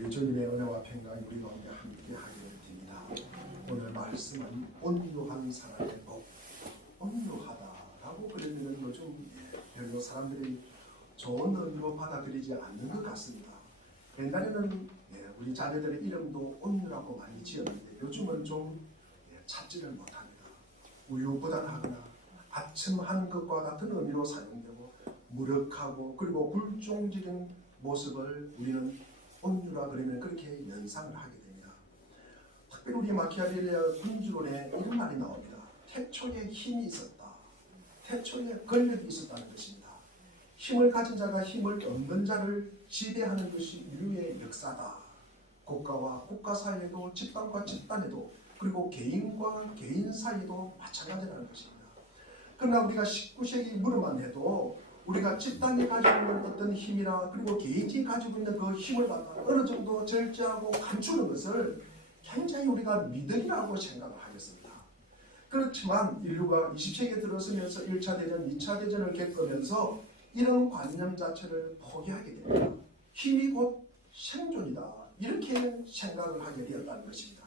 우리 주님의 은혜와 평강이 우리 가운데 함께하게 됩니다. 오늘 말씀은 온유한 사람의 복, 온유하다라고 그러면 요즘 별로 사람들이 좋은 의미로 받아들이지 않는 것 같습니다. 옛날에는 우리 자녀들의 이름도 온유라고 많이 지었는데 요즘은 좀 찾지를 못합니다. 우유부단하거나 아첨하는 것과 같은 의미로 사용되고 무력하고 그리고 굴종적인 모습을 우리는 온유라 그러면 그렇게 연상을 하게 됩니다. 특별히 우리 마키아벨리아 군주론에 이런 말이 나옵니다. 태초에 힘이 있었다. 태초에 권력이 있었다는 것입니다. 힘을 가진 자가 힘을 얻는 자를 지배하는 것이 인류의 역사다. 국가와 국가 사이에도 집단과 집단에도 그리고 개인과 개인 사이에도 마찬가지라는 것입니다. 그러나 우리가 19세기 무렵만 해도 우리가 집단이 가지고 있는 어떤 힘이나 그리고 개인이 가지고 있는 그 힘을 갖다 어느 정도 절제하고 감추는 것을 굉장히 우리가 미덕이라고 생각을 하겠습니다. 그렇지만 인류가 20세기에 들어서면서 1차 대전, 2차 대전을 겪으면서 이런 관념 자체를 포기하게 됩니다. 힘이 곧 생존이다. 이렇게 생각을 하게 되었다는 것입니다.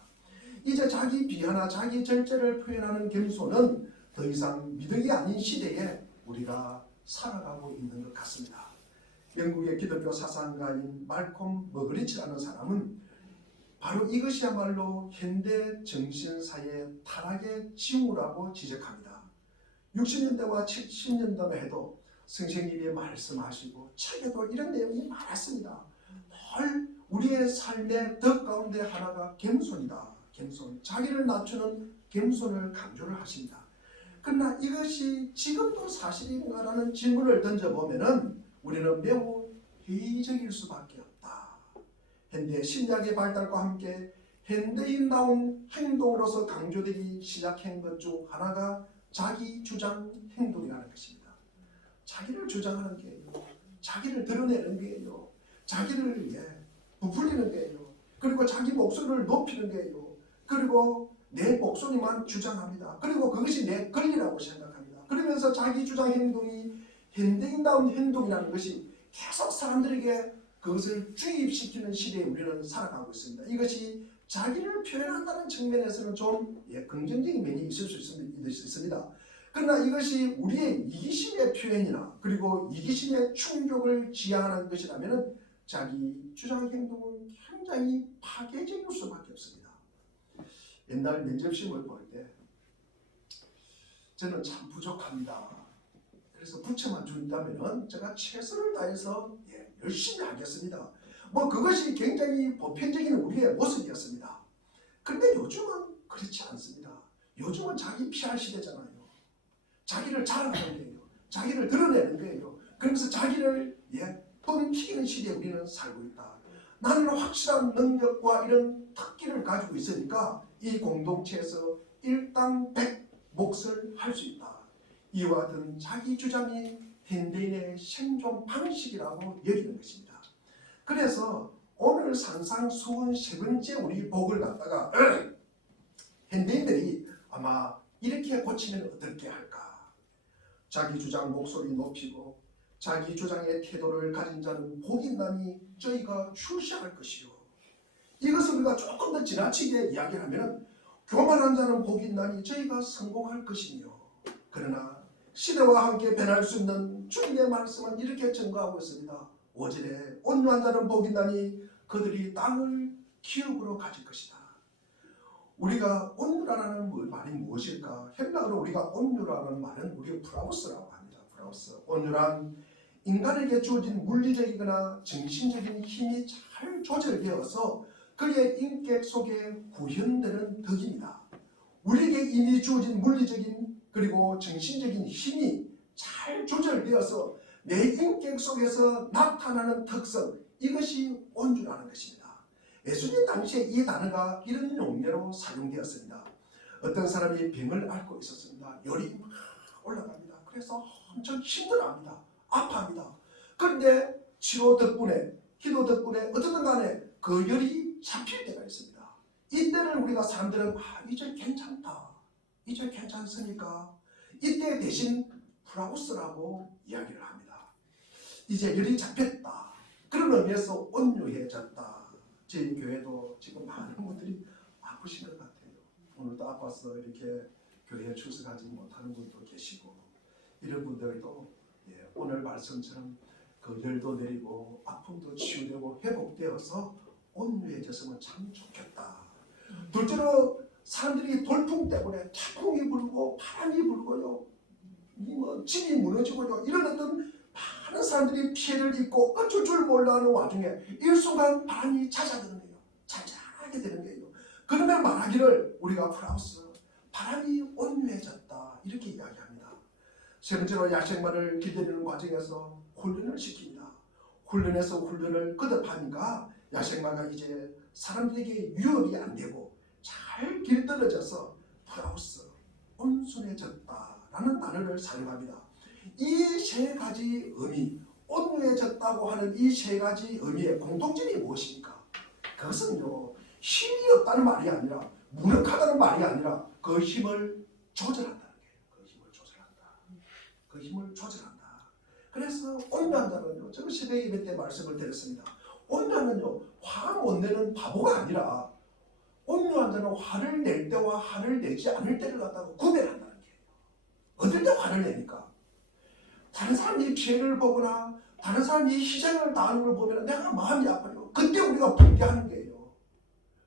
이제 자기 비하나 자기 절제를 표현하는 겸손은 더 이상 미덕이 아닌 시대에 우리가 살아가고 있는 것 같습니다. 영국의 기독교 사상가인 말콤 머그리치라는 사람은 바로 이것이야말로 현대 정신사의 타락의 징후라고 지적합니다. 60년대와 70년대만 해도 선생님이 말씀하시고 책에도 이런 내용이 많았습니다. 늘 우리의 삶의 덕 가운데 하나가 겸손이다. 겸손, 자기를 낮추는 겸손을 강조를 하십니다. 그러나 이것이 지금도 사실인가라는 질문을 던져보면 우리는 매우 회의적일 수밖에 없다. 현대 심리학의 발달과 함께 현대인다운 행동으로서 강조되기 시작한 것 중 하나가 자기 주장 행동이라는 것입니다. 자기를 주장하는 게요. 자기를 드러내는 게요. 자기를 부풀리는 게요. 그리고 자기 목소리를 높이는 게요. 그리고 내 목소리만 주장합니다. 그리고 그것이 내 권리라고 생각합니다. 그러면서 자기 주장 행동이 현대인다운 행동이라는 것이 계속 사람들에게 그것을 주입시키는 시대에 우리는 살아가고 있습니다. 이것이 자기를 표현한다는 측면에서는 좀 긍정적인 면이 있을 수 있습니다. 그러나 이것이 우리의 이기심의 표현이나 그리고 이기심의 충족을 지향하는 것이라면 자기 주장 행동은 굉장히 파괴적일 수밖에 없습니다. 옛날 면접시험을 볼 때 저는 참 부족합니다. 그래서 부채만 준다면 제가 최선을 다해서 열심히 하겠습니다. 그것이 굉장히 보편적인 우리의 모습이었습니다. 그런데 요즘은 그렇지 않습니다. 요즘은 자기 PR 시대잖아요. 자기를 자랑하는 거예요. 자기를 드러내는 거예요. 그러면서 자기를 뻥튀기는 시대에 우리는 살고 있다. 나는 확실한 능력과 이런 특기를 가지고 있으니까 이 공동체에서 일당백 몫을 할 수 있다. 이와 같은 자기 주장이 현대인의 생존 방식이라고 여기는 것입니다. 그래서 오늘 상상수훈 세 번째 우리 복을 갖다가 현대인들이 아마 이렇게 고치면 어떻게 할까? 자기 주장 목소리 높이고 자기 주장의 태도를 가진 자는 복이 있나니 저희가 출세할 것이요. 이것을 우리가 조금 더 지나치게 이야기하면 교만한 자는 복이 있나니 저희가 성공할 것이며, 그러나 시대와 함께 변할 수 있는 주님의 말씀은 이렇게 증거하고 있습니다. 5절에 온유한 자는 복이 있나니 그들이 땅을 기업으로 가질 것이다. 우리가 온유라는 말이 무엇일까? 헬라어로 우리가 온유라는 말은 우리가 프라우스라고 합니다. 프라우스. 온유란 인간에게 주어진 물리적이거나 정신적인 힘이 잘 조절되어서 그의 인격 속에 구현되는 덕입니다. 우리에게 이미 주어진 물리적인 그리고 정신적인 힘이 잘 조절되어서 내 인격 속에서 나타나는 특성, 이것이 온유라는 것입니다. 예수님 당시에 이 단어가 이런 용례로 사용되었습니다. 어떤 사람이 병을 앓고 있었습니다. 열이 막 올라갑니다. 그래서 엄청 힘들어합니다. 아파합니다. 그런데 치료 덕분에, 기도 덕분에 어쨌든 간에 그 열이 잡힐 때가 있습니다. 이때를 우리가 사람들은 이제 괜찮다. 이제 괜찮습니까? 이때 대신 프라우스라고 이야기를 합니다. 이제 열이 잡혔다. 그런 의미에서 온유해졌다. 저희 교회도 지금 많은 분들이 아프신 것 같아요. 오늘도 아파서 이렇게 교회에 출석하지 못하는 분도 계시고, 이런 분들도 오늘 말씀처럼 그 열도 내리고 아픔도 치유되고 회복되어서 온유해졌으면 참 좋겠다. 둘째로 사람들이 돌풍 때문에 태풍이 불고 바람이 불고요, 뭐 집이 무너지고요, 이런 어떤 많은 사람들이 피해를 입고 어쩔 줄 몰라하는 와중에 일순간 바람이 잦아드는 거예요. 잦아하게 되는 거예요. 그러면 말하기를 우리가 프라우스 바람이 온유해졌다 이렇게 이야기합니다. 세 번째로 야생마를 기다리는 과정에서 훈련을 시킵니다. 훈련에서 훈련을 거듭하니까 야생마가 이제 사람들에게 위협이 안 되고 잘 길들여져서 프라우스 온순해졌다라는 단어를 사용합니다. 이 세 가지 의미, 온유해졌다고 하는 이 세 가지 의미의 공통점이 무엇입니까? 그것은요, 힘이 없다는 말이 아니라, 무력하다는 말이 아니라 그 힘을 조절한다는 거예요. 그 힘을 조절한다. 그 힘을 조절한다. 그래서 온유한다는요, 저는 새벽 예배 때 말씀을 드렸습니다. 온유하면요, 화 못 내는 바보가 아니라 온유한 자는 화를 낼 때와 화를 내지 않을 때를 갖다가 구별한다는 거예요. 어떨 때 화를 내니까? 다른 사람이 피해를 보거나 다른 사람이 희생을 당하는 걸 보면 내가 마음이 아파요. 그때 우리가 분개하는 거예요.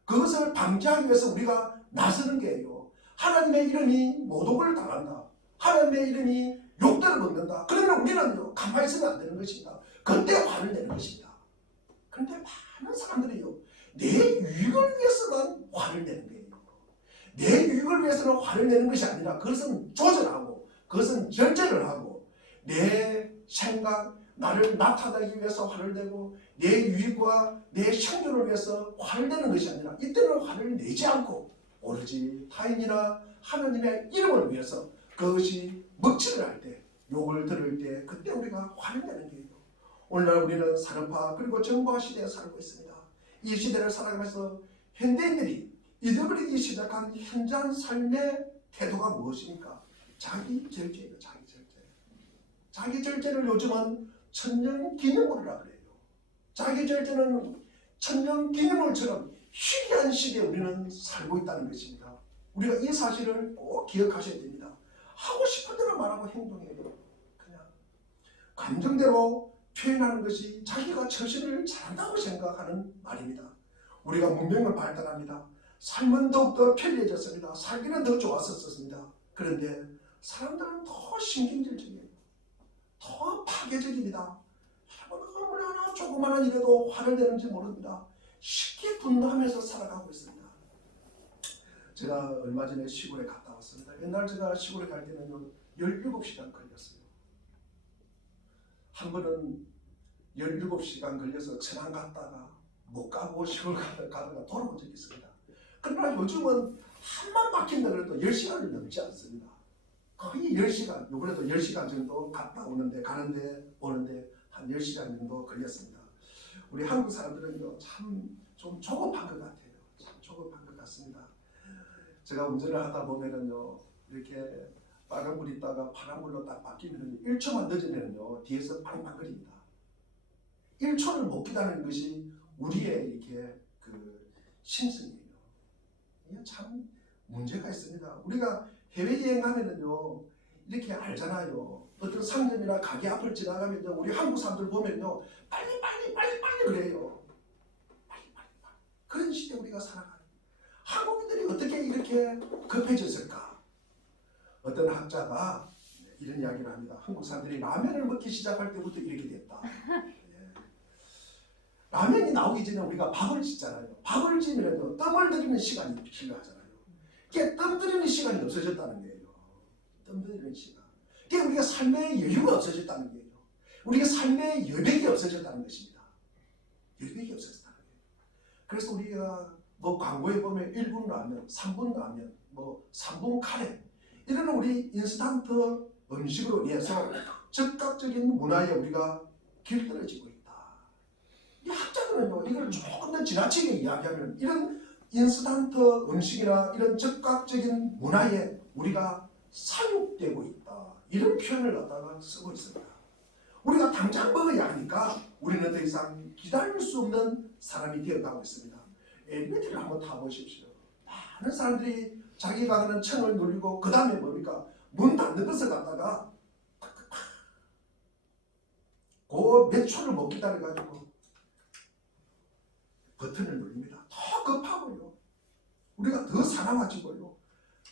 그것을 방지하기 위해서 우리가 나서는 거예요. 하나님의 이름이 모독을 당한다. 하나님의 이름이 욕들을 먹는다. 그러면 우리는요, 가만히 있으면 안 되는 것입니다. 그때 화를 내는 것입니다. 그런데 많은 사람들이요, 내 유익을 위해서만 화를 내는 거예요. 내 유익을 위해서는 화를 내는 것이 아니라 그것은 조절하고 그것은 절제를 하고 내 생각, 나를 나타내기 위해서 화를 내고 내 유익과 내 생존을 위해서 화를 내는 것이 아니라 이때는 화를 내지 않고 오로지 타인이나 하나님의 이름을 위해서 그것이 먹칠을 할 때, 욕을 들을 때 그때 우리가 화를 내는 거예요. 오늘날 우리는 산업화 그리고 정보화 시대에 살고 있습니다. 이 시대를 살아가면서 현대인들이 잊어버리기 시작한 현장 삶의 태도가 무엇입니까? 자기 절제예요. 자기 절제. 자기 절제를 요즘은 천년 기념물이라 그래요. 자기 절제는 천년 기념물처럼 희귀한 시대에 우리는 살고 있다는 것입니다. 우리가 이 사실을 꼭 기억하셔야 됩니다. 하고 싶은 대로 말하고 행동해요. 그냥 감정대로 표현하는 것이 자기가 처신을 잘한다고 생각하는 말입니다. 우리가 문명을 발달합니다. 삶은 더욱더 편리해졌습니다. 살기는 더 좋았었습니다. 그런데 사람들은 더 신경질적이에요. 더 파괴적입니다. 여러분 얼마나 조그마한 일에도 화를 내는지 모릅니다. 쉽게 분노하면서 살아가고 있습니다. 제가 얼마 전에 시골에 갔다 왔습니다. 옛날 제가 시골에 갈 때는요, 17시간 걸렸어요. 한 번은 17시간 걸려서 천안 갔다가 못 가고 시골 가다가 돌아온 적이 있습니다. 그러나 요즘은 한번 막힌다 그래도 10시간을 넘지 않습니다. 거의 10시간, 요번에도 10시간 정도 갔다 오는데 가는데 오는데 한 10시간 정도 걸렸습니다. 우리 한국 사람들은요, 참 좀 조급한 것 같아요. 참 조급한 것 같습니다. 제가 운전을 하다 보면은요, 이렇게 빨간불 있다가 파란불로 딱 바뀌면 1초만 늦으면요, 뒤에서 빵빵거립니다. 1초를 못 기다리는 것이 우리의 이렇게 그 심성이에요. 이게 참 문제가 있습니다. 우리가 해외여행 가면은요, 이렇게 알잖아요. 어떤 상점이나 가게 앞을 지나가면요, 우리 한국 사람들 보면요, 빨리 그래요. 빨리. 그런 시대에 우리가 살아가요. 한국인들이 어떻게 이렇게 급해졌을까? 어떤 학자가 이런 이야기를 합니다. 한국 사람들이 라면을 먹기 시작할 때부터 이렇게 됐다. 라면이 나오기 전에 우리가 밥을 짓잖아요. 밥을 지으면 뜸을 들이는 시간이 필요하잖아요. 그게 뜸 들이는 시간이 없어졌다는 거예요. 뜸 들이는 시간. 그게 우리가 삶의 여유가 없어졌다는 거예요. 우리가 삶의 여백이 없어졌다는 것입니다. 여백이 없어졌다는 거예요. 그래서 우리가 뭐 광고에 보면 1분 라면, 3분 라면, 뭐 3분 카레 이런 우리 인스턴트 음식으로 인해서 즉각적인 문화에 우리가 길들여지고 있다. 이 학자들은요, 이걸 조금 더 지나치게 이야기하면 이런 인스턴트 음식이나 이런 즉각적인 문화에 우리가 사육되고 있다. 이런 표현을 갖다가 쓰고 있습니다. 우리가 당장 먹어야 하니까 우리는 더 이상 기다릴 수 없는 사람이 되어가고 있습니다. 엘리베이터를 한번 타보십시오. 많은 사람들이 자기가 가는 층을 누리고 그 다음에 뭡니까? 문 닫는 것을 갖다가 그 몇 초를 못 기다려가지고 버튼을 누릅니다. 더 급하고요. 우리가 더 사나워지고요.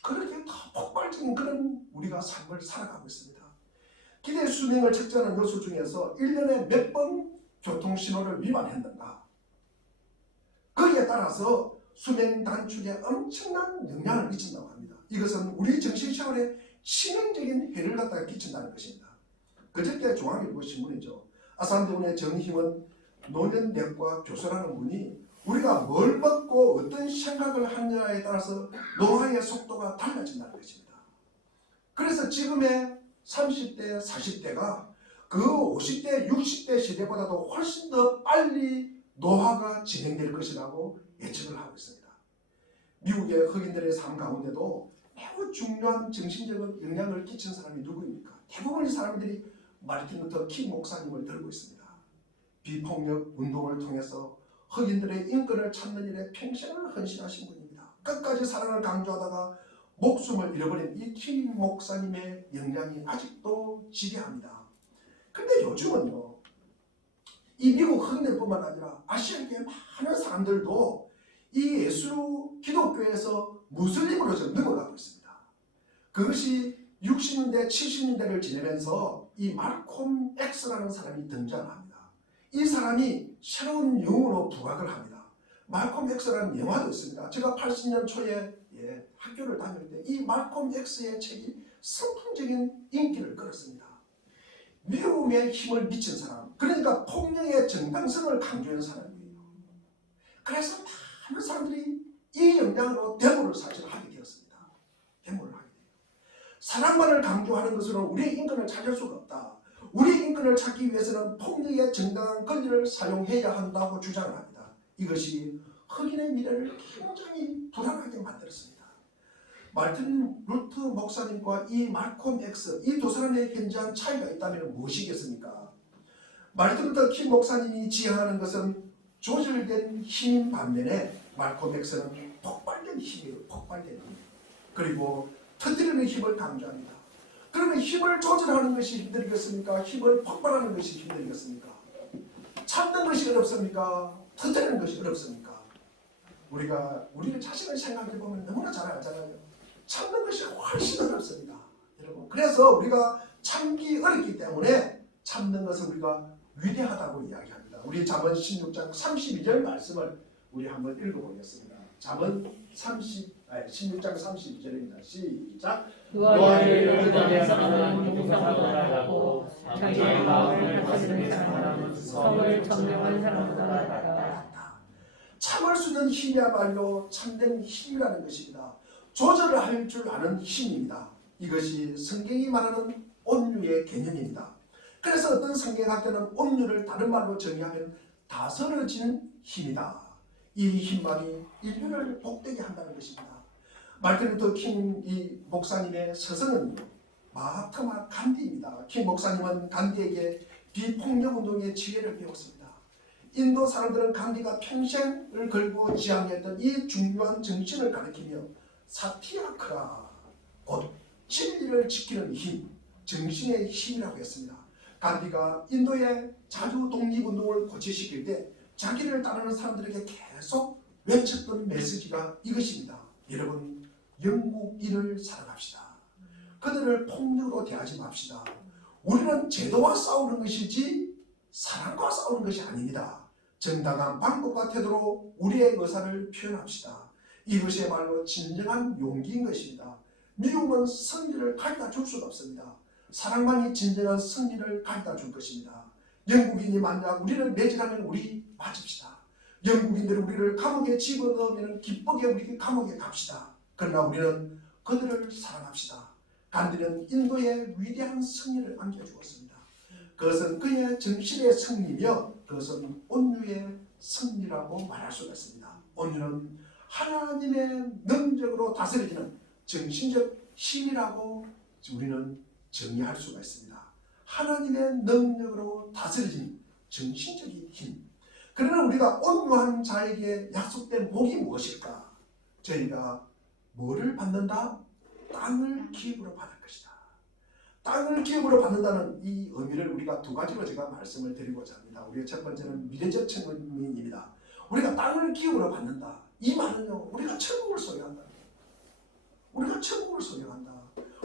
그렇게 더 폭발적인 그런 우리가 삶을 살아가고 있습니다. 기대 수명을 측정하는 요소 중에서 1년에 몇 번 교통신호를 위반했는가, 거기에 따라서 수명 단축에 엄청난 영향을 미친다고 합니다. 이것은 우리 정신생활에 치명적인 해를 갖다가 끼친다는 것입니다. 그저께 중앙일보 신문이죠. 아산대원의 정희원 노년내과 교수라는 분이 우리가 뭘 먹고 어떤 생각을 하느냐에 따라서 노화의 속도가 달라진다는 것입니다. 그래서 지금의 30대, 40대가 그 50대, 60대 시대보다도 훨씬 더 빨리 노화가 진행될 것이라고 예측을 하고 있습니다. 미국의 흑인들의 삶 가운데도 매우 중요한 정신적인 영향을 끼친 사람이 누구입니까? 대부분의 사람들이 마르틴 루터 킹 목사님을 들고 있습니다. 비폭력 운동을 통해서 흑인들의 인권을 찾는 일에 평생을 헌신하신 분입니다. 끝까지 사랑을 강조하다가 목숨을 잃어버린 이 킹 목사님의 영향이 아직도 지대합니다. 근데 요즘은요, 이 미국 흑인들뿐만 아니라 아시아계 많은 사람들도 이 예수 기독교에서 무슬림으로 좀 넘어가고 있습니다. 그것이 60년대, 70년대를 지내면서 이 말콤 X라는 사람이 등장합니다. 이 사람이 새로운 영으로 부각을 합니다. 말콤 X라는 영화도 있습니다. 제가 80년 초에 학교를 다닐 때 이 말콤 X의 책이 선풍적인 인기를 끌었습니다. 미움에 힘을 미친 사람, 그러니까 폭력의 정당성을 강조하는 사람이에요. 그래서 많은 사람들이 이 영향으로 데모를 사실 하게 되었습니다. 데모를 하게 돼요. 사랑만을 강조하는 것으로는 우리의 인권을 찾을 수가 없다. 우리의 인권을 찾기 위해서는 폭력의 정당한 권리를 사용해야 한다고 주장을 합니다. 이것이 흑인의 미래를 굉장히 불안하게 만들었습니다. 마르틴 루터 목사님과 이 말콤 X, 이 두 사람의 현저한 차이가 있다면 무엇이겠습니까? 마르틴 루터 킹 목사님이 지향하는 것은 조절된 힘인 반면에 말콤 X는 폭발된 힘이에요. 폭발된 힘. 그리고 터뜨리는 힘을 강조합니다. 그러면 힘을 조절하는 것이 힘들겠습니까? 힘을 폭발하는 것이 힘들겠습니까? 참는 것이 어렵습니까? 터뜨리는 것이 어렵습니까? 우리가 우리 자신을 생각해 보면 너무나 잘 알잖아요. 참는 것이 훨씬 어렵습니다, 여러분. 그래서 우리가 참기 어렵기 때문에 참는 것을 우리가 위대하다고 이야기합니다. 우리 잠언 16장 32절 말씀을 우리 한번 읽어보겠습니다. 잠언 16장 32절입니다. 시작. 의와를 얻어낸 사람은 공상을 하고 자기의 마음을 다스리는 사람은 성을 점령한 사람보다 낫다. 참을 수 있는 힘이야말로 참된 힘이라는 것입니다. 조절을 할 줄 아는 힘입니다. 이것이 성경이 말하는 온유의 개념입니다. 그래서 어떤 성경학자는 온유를 다른 말로 정의하면 다스러진 힘이다. 이 힘만이 인류를 복되게 한다는 것입니다. 마르틴 루터 킹 이 목사님의 서성은 마하트마 간디입니다. 킹 목사님은 간디에게 비폭력 운동의 지혜를 배웠습니다. 인도 사람들은 간디가 평생을 걸고 지향했던 이 중요한 정신을 가리키며 사티아크라, 곧 진리를 지키는 힘, 정신의 힘이라고 했습니다. 간디가 인도의 자주 독립운동을 고취시킬 때 자기를 따르는 사람들에게 계속 외쳤던 메시지가 이것입니다. 여러분, 영국인을 사랑합시다. 그들을 폭력으로 대하지 맙시다. 우리는 제도와 싸우는 것이지 사랑과 싸우는 것이 아닙니다. 정당한 방법과 태도로 우리의 의사를 표현합시다. 이것이야말로 진정한 용기인 것입니다. 미움은 승리를 가져다 줄 수가 없습니다. 사랑만이 진정한 승리를 가져다 줄 것입니다. 영국인이 만약 우리를 매질하면 우리 맞읍시다. 영국인들이 우리를 감옥에 집어넣으면 기쁘게 우리 감옥에 갑시다. 그러나 우리는 그들을 사랑합시다. 간디는 인도의 위대한 승리를 안겨주었습니다. 그것은 그의 정신의 승리며 그것은 온유의 승리라고 말할 수가 있습니다. 온유는 하나님의 능력으로 다스려지는 정신적 힘이라고 우리는 정의할 수가 있습니다. 하나님의 능력으로 다스려진 정신적인 힘. 그러나 우리가 온유한 자에게 약속된 복이 무엇일까? 저희가 뭐를 받는다? 땅을 기업으로 받을 것이다. 땅을 기업으로 받는다는 이 의미를 우리가 두 가지로 제가 말씀을 드리고자 합니다. 우리의 첫 번째는 미래적 측면입니다. 우리가 땅을 기업으로 받는다. 이 말은요, 우리가 천국을 소유한다. 우리가 천국을 소유한다.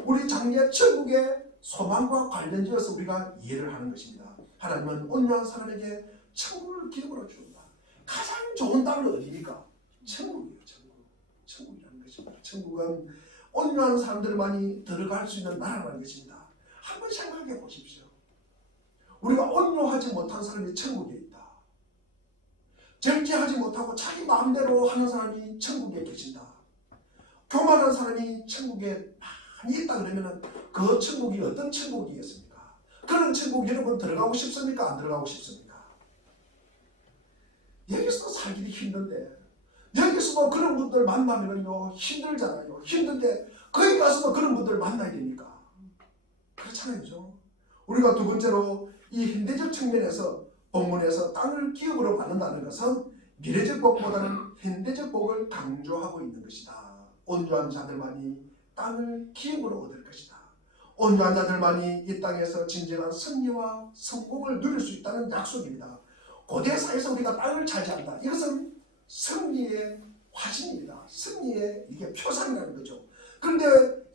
우리 장래 천국의 소망과 관련지어서 우리가 이해를 하는 것입니다. 하나님은 온유한 사람에게 천국을 기업으로 준다. 가장 좋은 땅은 어디입니까? 천국이에요. 천국이라는 것입니다. 천국은 온유한 사람들만이 들어갈 수 있는 나라라는 것입니다. 한번 생각해 보십시오. 우리가 온유하지 못한 사람이 천국에 있다. 절제하지 못하고 자기 마음대로 하는 사람이 천국에 계신다. 교만한 사람이 천국에 많이 있다 그러면 그 천국이 어떤 천국이겠습니까? 그런 천국 여러분 들어가고 싶습니까? 안 들어가고 싶습니까? 여기서 살기 힘든데 여기서도 그런 분들 만나면요 힘들잖아요. 힘든데 거기 가서도 그런 분들 만나야 됩니까? 그렇잖아요. 우리가 두 번째로 이 현대적 측면에서 본문에서 땅을 기업으로 받는다는 것은 미래적 복보다는 현대적 복을 강조하고 있는 것이다. 온유한 자들만이 땅을 기업으로 얻을 것이다. 온유한 자들만이 이 땅에서 진정한 승리와 성공을 누릴 수 있다는 약속입니다. 고대사에서 우리가 땅을 차지한다. 이것은 승리의 화신입니다. 승리의 이게 표상이라는 거죠. 그런데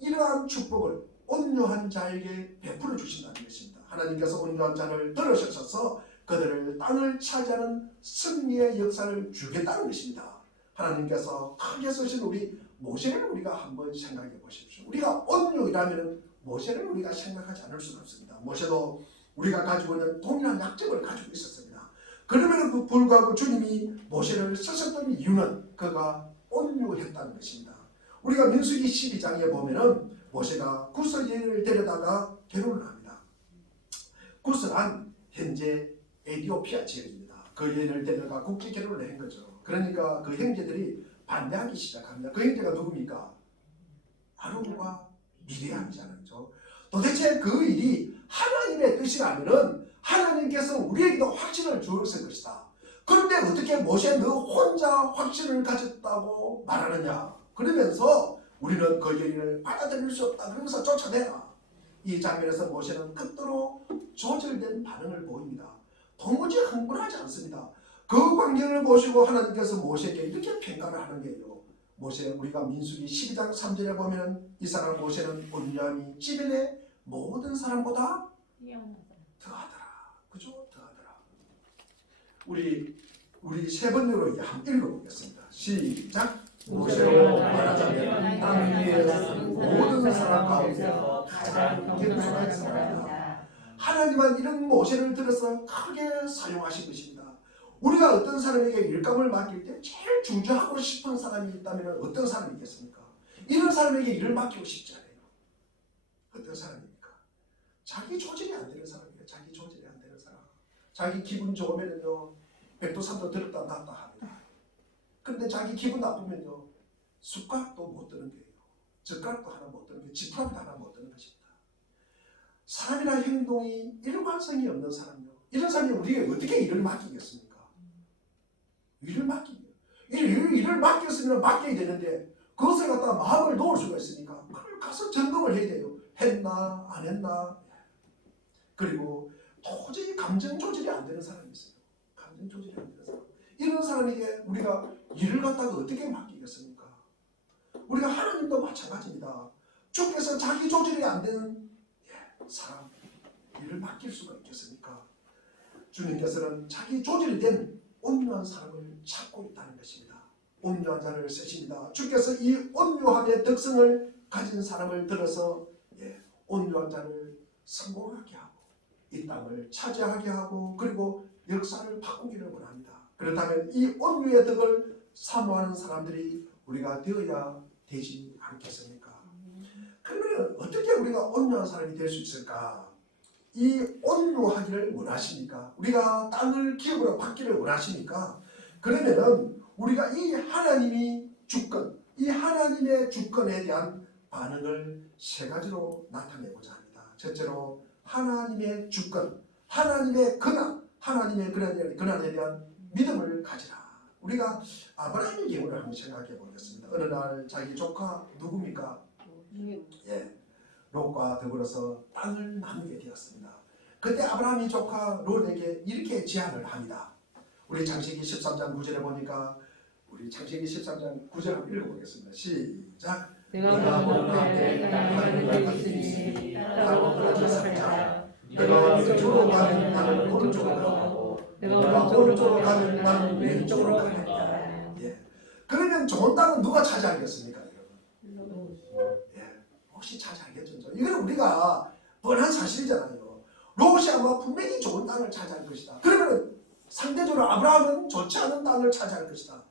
이러한 축복을 온유한 자에게 베풀어 주신다는 것입니다. 하나님께서 온유한 자를 들으셔서 그들을 땅을 차지하는 승리의 역사를 주겠다는 것입니다. 하나님께서 크게 쓰신 우리 모세를 우리가 한번 생각해 보십시오. 우리가 온유이라면 모세를 우리가 생각하지 않을 수가 없습니다. 모세도 우리가 가지고 있는 동일한 약점을 가지고 있었습니다. 그럼에도 불구하고 주님이 모세를 쓰셨던 이유는 그가 온유했다는 것입니다. 우리가 민수기 12장에 보면은 모세가 구스 여인을 데려다가 결혼을 합니다. 구스란 현재 에티오피아 지역입니다. 그 여인을 데려다가 국제 결혼을 한 거죠. 그러니까 그 형제들이 반대하기 시작합니다. 그 형제가 누굽니까? 아론과 미리암이잖아요. 도대체 그 일이 하나님의 뜻이라면은 하나님께서 우리에게도 확신을 주었을 것이다. 그런데 어떻게 모세 너 혼자 확신을 가졌다고 말하느냐? 그러면서 우리는 그 여인을 받아들일 수 없다. 그러면서 쫓아내라. 이 장면에서 모세는 끝으로 조절된 반응을 보입니다. 도무지 흥분하지 않습니다. 그 광경을 보시고 하나님께서 모세에게 이렇게 평가를 하는 거예요. 모세 우리가 민수기 12장 3절에 보면 이 사람 모세는 온유함이 지면의 모든 사람보다 더하더라. 그죠? 더하더라. 우리 세 번째로 한번 읽어보겠습니다. 시작. 모세로 말하자면 땅 위에 사는 모든 사람 가운데서 가장 겸손한 사람이다. 하나님은 이런 모세를 들어서 크게 사용하신 것입니다. 우리가 어떤 사람에게 일감을 맡길 때 제일 중재하고 싶은 사람이 있다면 어떤 사람이겠습니까? 이런 사람에게 일을 맡기고 싶지 않아요. 어떤 사람입니까? 자기 조절이 안 되는 사람이에요. 자기 조절이 안 되는 사람. 자기 기분 좋으면요 백두산도 들었다 놨다 합니다. 그런데 자기 기분 나쁘면요 숟가락도 못 드는 거예요. 젓가락도 하나 못 드는 거예요. 지푸라기도 하나 못 드는 것입니다. 사람이나 행동이 일관성이 없는 사람이요. 이런 사람이 우리에게 어떻게 일을 맡기겠습니까? 일을 맡겼으면 맡겨야 되는데 그것에 갖다가 마음을 놓을 수가 있으니까 그걸 가서 점검을 해야 돼요. 했나 안 했나. 그리고 도저히 감정 조절이 안 되는 사람이 있어요. 감정 조절이 안 되는 사람. 이런 사람에게 우리가 일을 갖다가 어떻게 맡기겠습니까? 우리가 하나님도 마찬가지입니다. 주께서 자기 조절이 안 되는 사람 일을 맡길 수가 있겠습니까? 주님께서는 자기 조절이 된 온유한 사람을 찾고 있다는 것입니다. 온유한 자를 쓰십니다. 주께서 이 온유함의 특성을 가진 사람을 들어서 온유한 자를 성공하게 하고 이 땅을 차지하게 하고 그리고 역사를 바꾸기를 원합니다. 그렇다면 이 온유의 덕을 사모하는 사람들이 우리가 되어야 되지 않겠습니까? 그러면 어떻게 우리가 온유한 사람이 될 수 있을까? 이 온유하기를 원하십니까? 우리가 땅을 기업으로 받기를 원하십니까? 그러면은 우리가 이 하나님이 주권, 이 하나님의 주권에 대한 반응을 세 가지로 나타내고자 합니다. 첫째로 하나님의 주권, 하나님의 근한, 하나님의 근한에 대한 믿음을 가지라. 우리가 아브라함의 경우를 한번 생각해 보겠습니다. 어느 날 자기 조카 누굽니까? 예, 롯과 더불어서 땅을 나누게 되었습니다. 그때 아브라함이 조카 롯에게 이렇게 제안을 합니다. 우리 창세기 13장 9절에 보니까 우리 창세기 13장 9절 한번 읽어보겠습니다. 시작. 내가 너한테 땅을 있으니 따라고 그러지 살자. 내가 왼쪽으로 가면 나는 오른쪽으로 가고 내가 오른쪽으로 가면 나는 왼쪽으로 가겠다. 예. 그러면 좋은 땅은 누가 차지하겠습니까, 여러분? 예. 혹시 차지하겠죠? 이거는 우리가 뻔한 사실이잖아요. 롯이 아마 분명히 좋은 땅을 차지할 것이다. 그러면 상대적으로 아브라함은 좋지 않은 땅을 차지할 것이다.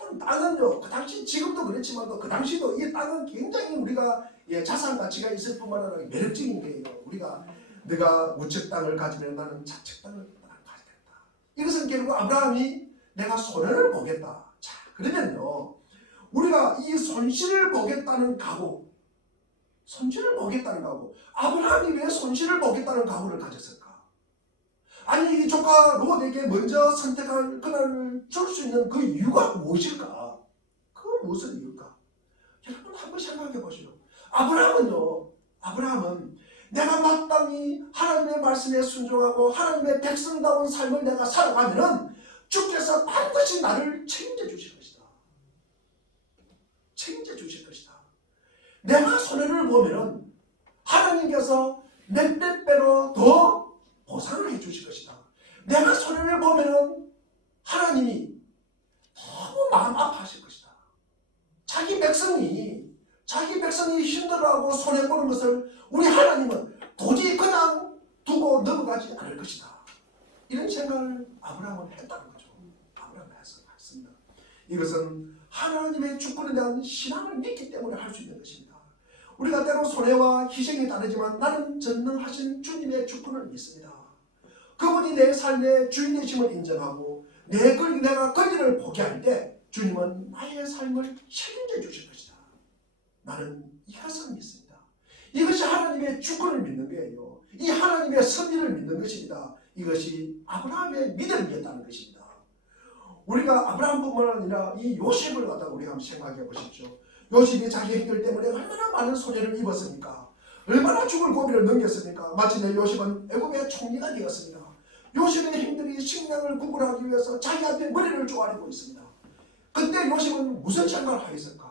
여러분, 땅은요, 그 당시 지금도 그렇지만 그 당시도 이 땅은 굉장히 우리가 자산 가치가 있을 뿐만 아니라 매력적인 게요. 우리가 네가 우측 땅을 가지면 나는 좌측 땅을 가지겠다. 이것은 결국 아브라함이 내가 손해를 보겠다. 자, 그러면요, 우리가 이 손실을 보겠다는 각오, 손실을 보겠다는 각오, 아브라함이 왜 손실을 보겠다는 각오를 가졌을까? 아니, 이 조카 롯에게 먼저 선택할 그날을 줄 수 있는 그 이유가 무엇일까? 그건 무슨 이유일까? 여러분 한번 생각해 보시오. 아브라함은 내가 마땅히 하나님의 말씀에 순종하고 하나님의 백성다운 삶을 내가 살아가면은 주께서 반드시 나를 책임져 주실 것이다. 책임져 주실 것이다. 내가 손해를 보면은 하나님께서 몇백 배로 더 보상을 해 주실 것이다. 내가 손해를 보면은 하나님이 너무 마음 아파하실 것이다. 자기 백성이 힘들어하고 손해보는 것을 우리 하나님은 도저히 그냥 두고 넘어가지 않을 것이다. 이런 생각을 아브라함은 했다는 거죠. 아브라함은 했습니다. 이것은 하나님의 주권에 대한 신앙을 믿기 때문에 할 수 있는 것입니다. 우리가 때로 손해와 희생이 다르지만 나는 전능하신 주님의 주권을 믿습니다. 그분이 내 삶의 주인이심을 인정하고 내가 권리를 포기할 때 주님은 나의 삶을 책임져 주실 것이다. 나는 이것을 믿습니다. 이것이 하나님의 주권을 믿는 거예요. 이 하나님의 섭리를 믿는 것입니다. 이것이 아브라함의 믿음이었다는 것입니다. 우리가 아브라함뿐만 아니라 이 요셉을 갖다가 우리가 한번 생각해 보십시오. 요셉이 자기 행들 때문에 얼마나 많은 손해를 입었습니까? 얼마나 죽을 고비를 넘겼습니까? 마침내 요셉은 애굽의 총리가 되었습니다. 요셉의 행들이 식량을 구분하기 위해서 자기한테 머리를 조아리고 있습니다. 그때 요셉은 무슨 생각을 하겠을까?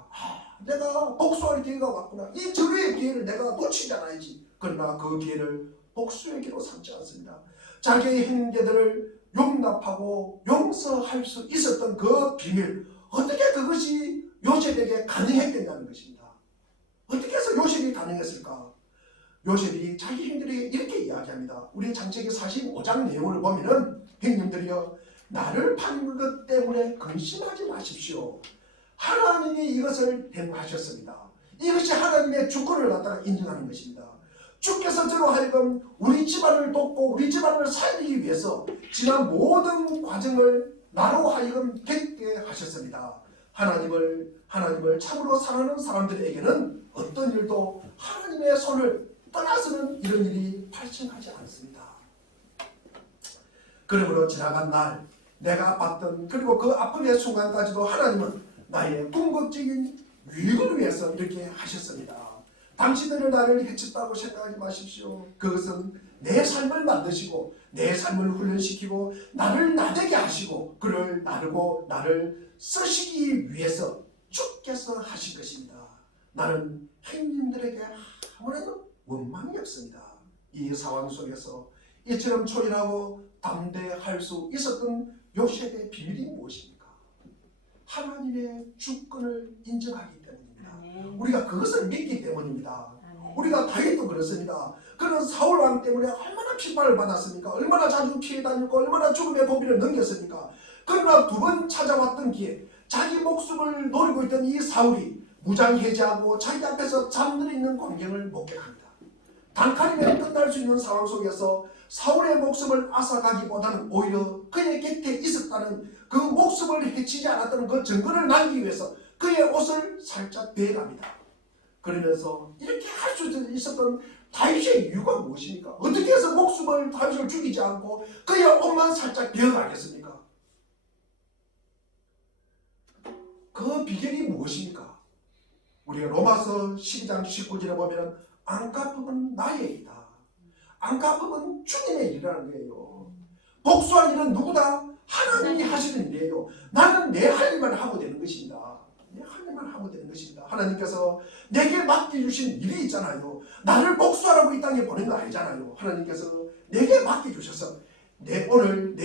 내가 복수할 기회가 왔구나. 이 절호의 기회를 내가 놓치지 않아야지. 그러나 그 기회를 복수의 기회로 삼지 않습니다. 자기의 행제들을 용납하고 용서할 수 있었던 그 비밀, 어떻게 그것이 요셉에게 가능했겠냐는 것입니다. 어떻게 해서 요셉이 가능했을까? 요셉이 자기 형들에게 이렇게 이야기합니다. 우리 창세기 45장 내용을 보면은 형님들이여, 나를 판 것 때문에 근심하지 마십시오. 하나님이 이것을 행하셨습니다. 이것이 하나님의 주권을 갖다가 인정하는 것입니다. 주께서 저로 하여금 우리 집안을 돕고 우리 집안을 살리기 위해서 지난 모든 과정을 나로 하여금 겪게 하셨습니다. 하나님을 참으로 사랑하는 사람들에게는 어떤 일도 하나님의 손을 떠나서는 이런 일이 발생하지 않습니다. 그러므로 지나간 날 내가 봤던 그리고 그 아픔의 순간까지도 하나님은 나의 궁극적인 유익을 위해서 이렇게 하셨습니다. 당신들은 나를 해쳤다고 생각하지 마십시오. 그것은 내 삶을 만드시고 내 삶을 훈련시키고 나를 나되게 하시고 그를 나르고 나를 쓰시기 위해서 주께서 하신 것입니다. 나는 형님들에게 아무런 원망이 없습니다. 이 상황 속에서 이처럼 초일하고 담대할 수 있었던 요셉의 비밀이 무엇입니까? 하나님의 주권을 인정하기 때문입니다. 우리가 그것을 믿기 때문입니다. 우리가 다윗도 그렇습니다. 그는 사울 왕 때문에 얼마나 핍박을 받았습니까? 얼마나 자주 피해 다녔고 얼마나 죽음의 고비를 넘겼습니까? 그러나 두 번 찾아왔던 기회, 자기 목숨을 노리고 있던 이 사울이 무장해제하고 자기 앞에서 잠들어 있는 광경을 목격합니다. 단칼이면 끝날 수 있는 상황 속에서 사울의 목숨을 앗아가기보다는 오히려 그의 곁에 있었다는 그 목숨을 해치지 않았다는 그 증거를 남기기 위해서 그의 옷을 살짝 베어갑니다. 그러면서 이렇게 할 수 있었던 다윗의 이유가 무엇입니까? 어떻게 해서 목숨을 다윗을 죽이지 않고 그의 옷만 살짝 베어가겠습니까? 그 비결이 무엇입니까? 우리가 로마서 12장 19절에 보면 안 갚음은 나의 일이다. 안 갚으면 주님의 일이라는 거예요. 복수할 일은 누구다? 하나님이 하시는 일이에요. 나는 내 할 일만 하고 되는 것입니다. 내 할 일만 하고 되는 것입니다. 하나님께서 내게 맡겨주신 일이 있잖아요. 나를 복수하라고 이 땅에 보낸 거 아니잖아요. 하나님께서 내게 맡겨주셔서 오늘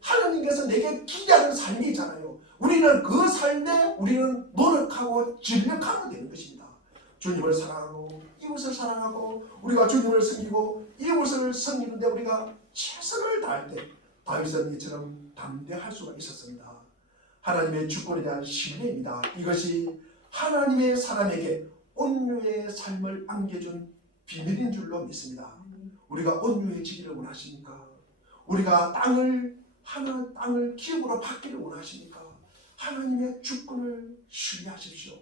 하나님께서 내게 기대하는 삶이 있잖아요. 우리는 그 삶에 우리는 노력하고 진력하면 되는 것입니다. 주님을 사랑하고 이웃을 사랑하고 우리가 주님을 섬기고 이웃을 섬기는데 우리가 최선을 다할 때 다윗은 이처럼 담대할 수가 있었습니다. 하나님의 주권에 대한 신뢰입니다. 이것이 하나님의 사람에게 온유의 삶을 안겨준 비밀인 줄로 믿습니다. 우리가 온유해지기를 원하십니까? 우리가 땅을 기업으로 받기를 원하십니까? 하나님의 주권을 신뢰하십시오.